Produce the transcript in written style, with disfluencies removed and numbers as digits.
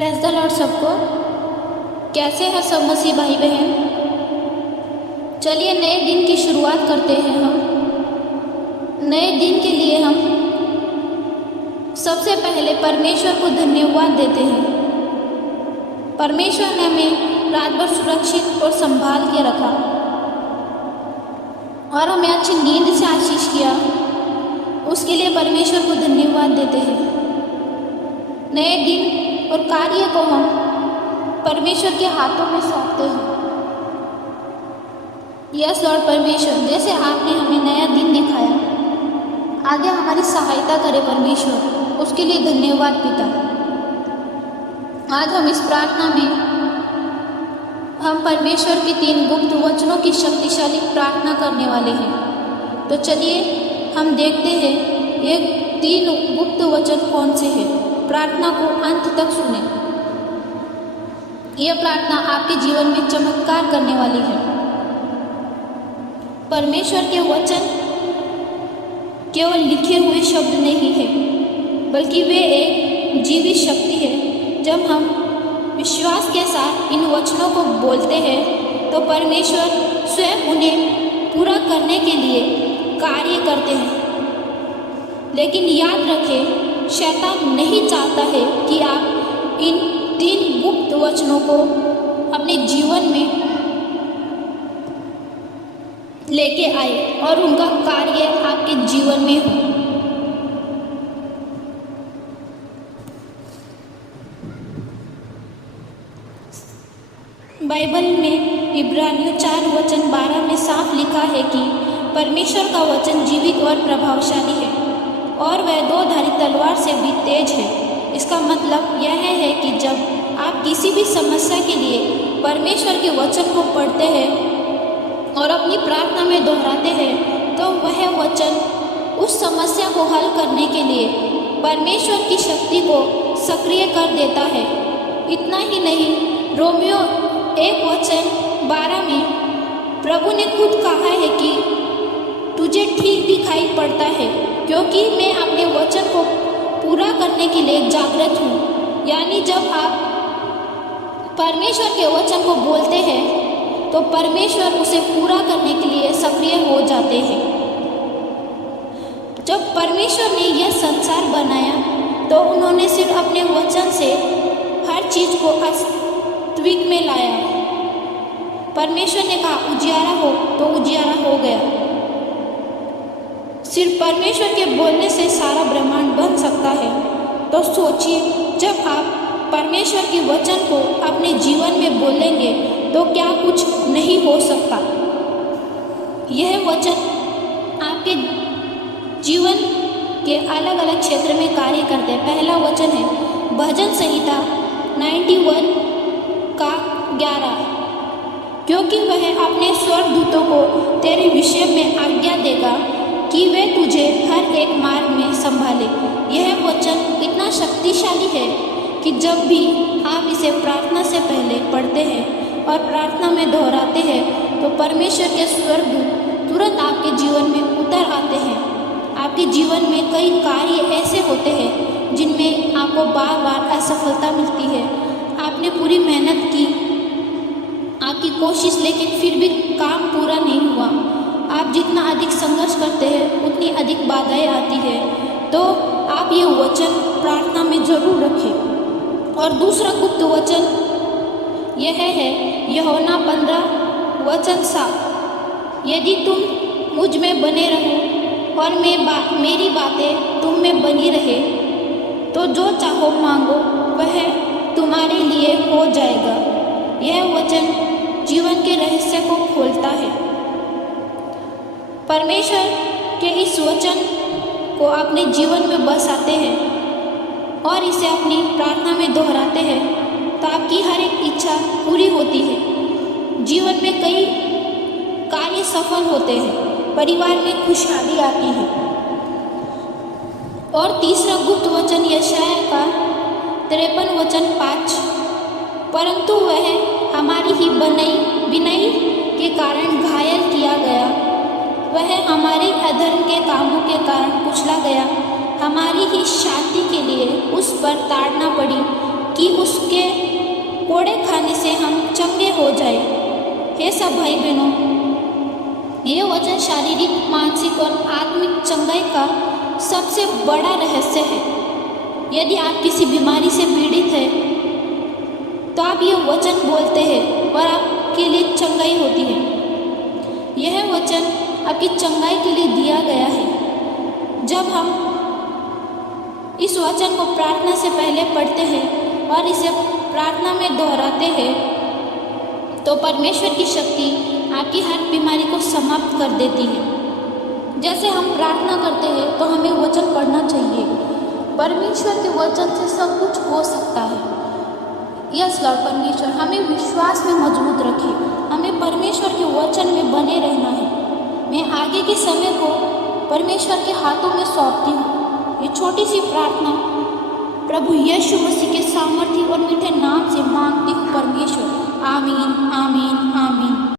Praise the Lord सबको। कैसे हैं सब मसीह भाई बहन। चलिए नए दिन की शुरुआत करते हैं। हम नए दिन के लिए हम सबसे पहले परमेश्वर को धन्यवाद देते हैं। परमेश्वर ने हमें रात भर सुरक्षित और संभाल के रखा और हमें अच्छी नींद से आशीष किया। उसके लिए परमेश्वर को धन्यवाद देते हैं। नए दिन और कार्य को हम परमेश्वर के हाथों में सौंपते हैं। यस लॉर्ड परमेश्वर, जैसे आपने हमें नया दिन दिखाया, आगे हमारी सहायता करे परमेश्वर, उसके लिए धन्यवाद पिता। आज हम इस प्रार्थना में हम परमेश्वर के 3 गुप्त वचनों की शक्तिशाली प्रार्थना करने वाले हैं। तो चलिए हम देखते हैं ये 3 गुप्त वचन कौन से हैं। प्रार्थना को अंत तक सुने। यह प्रार्थना आपके जीवन में चमत्कार करने वाली है। परमेश्वर के वचन केवल लिखे हुए शब्द नहीं है, बल्कि वे एक जीवित शक्ति है। जब हम विश्वास के साथ इन वचनों को बोलते हैं तो परमेश्वर स्वयं उन्हें पूरा करने के लिए कार्य करते हैं। लेकिन याद रखें, शैतान नहीं चाहता है कि आप इन 3 गुप्त वचनों को अपने जीवन में लेके आए और उनका कार्य आपके जीवन में हो। बाइबल में इब्रानियों 4:12 में साफ लिखा है कि परमेश्वर का वचन जीवित और प्रभावशाली है और वह 2-धारी तलवार से भी तेज है। इसका मतलब यह है कि जब आप किसी भी समस्या के लिए परमेश्वर के वचन को पढ़ते हैं और अपनी प्रार्थना में दोहराते हैं, तो वह वचन उस समस्या को हल करने के लिए परमेश्वर की शक्ति को सक्रिय कर देता है। इतना ही नहीं, रोमियो 1:12 में प्रभु ने खुद कहा है कि तुझे ठीक दिखाई पड़ता है क्योंकि मैं अपने वचन को पूरा करने के लिए जागृत हूँ। यानी जब आप परमेश्वर के वचन को बोलते हैं तो परमेश्वर उसे पूरा करने के लिए सक्रिय हो जाते हैं। जब परमेश्वर ने यह संसार बनाया तो उन्होंने सिर्फ अपने वचन से हर चीज़ को अस्तित्व में लाया। परमेश्वर ने कहा उजियारा हो तो उजियारा हो गया। सिर्फ परमेश्वर के बोलने से सारा ब्रह्मांड बन सकता है। तो सोचिए, जब आप परमेश्वर के वचन को अपने जीवन में बोलेंगे तो क्या कुछ नहीं हो सकता। यह वचन आपके जीवन के अलग अलग क्षेत्र में कार्य करते हैं। पहला वचन है भजन संहिता 91:11, क्योंकि वह अपने स्वर्गदूतों को तेरे विषय में आज्ञा देगा कि वे तुझे हर एक मार्ग में संभाले। यह वचन इतना शक्तिशाली है कि जब भी आप इसे प्रार्थना से पहले पढ़ते हैं और प्रार्थना में दोहराते हैं तो परमेश्वर के स्वर्गदूत तुरंत आपके जीवन में उतर आते हैं। आपके जीवन में कई कार्य ऐसे होते हैं जिनमें आपको बार बार असफलता मिलती है। आपने पूरी मेहनत की, आपकी कोशिश, लेकिन फिर भी काम पूरा नहीं हुआ। आप जितना अधिक संघर्ष करते हैं उतनी अधिक बाधाएं आती है। तो आप ये वचन प्रार्थना में जरूर रखें। और दूसरा गुप्त वचन यह है यूहन्ना 15:7, यदि तुम मुझ में बने रहो और मेरी बातें तुम में बनी रहे तो जो चाहो मांगो वह तुम्हारे लिए हो जाएगा। यह वचन जीवन के रहस्य को खोलता है। परमेश्वर के इस वचन को अपने जीवन में बसाते हैं और इसे अपनी प्रार्थना में दोहराते हैं तो आपकी हर एक इच्छा पूरी होती है। जीवन में कई कार्य सफल होते हैं, परिवार में खुशहाली आती है। और तीसरा गुप्त वचन यशायाह का 53:5, परंतु वह हमारी ही विनयी के कारण घायल किया गया, वह हमारे अधर्म के कामों के कारण कुचला गया, हमारी ही शांति के लिए उस पर ताड़ना पड़ी कि उसके कोड़े खाने से हम चंगे हो जाए। हे सब भाई बहनों, ये वचन शारीरिक, मानसिक और आत्मिक चंगाई का सबसे बड़ा रहस्य है। यदि आप किसी बीमारी से पीड़ित हैं तो आप ये वचन बोलते हैं और आपके लिए चंगाई होती है। यह वचन आपकी चंगाई के लिए दिया गया है। जब हम इस वचन को प्रार्थना से पहले पढ़ते हैं और इसे प्रार्थना में दोहराते हैं तो परमेश्वर की शक्ति आपकी हर बीमारी को समाप्त कर देती है। जैसे हम प्रार्थना करते हैं तो हमें वचन पढ़ना चाहिए। परमेश्वर के वचन से सब कुछ हो सकता है। यस लॉर्ड परमेश्वर, हमें विश्वास में मजबूत रखें। हमें परमेश्वर के वचन में बने रहना है। मैं आगे के समय को परमेश्वर के हाथों में सौंपती हूँ। ये छोटी सी प्रार्थना प्रभु यीशु मसीह के सामर्थ्य और मीठे नाम से मांगती हूँ परमेश्वर। आमीन आमीन।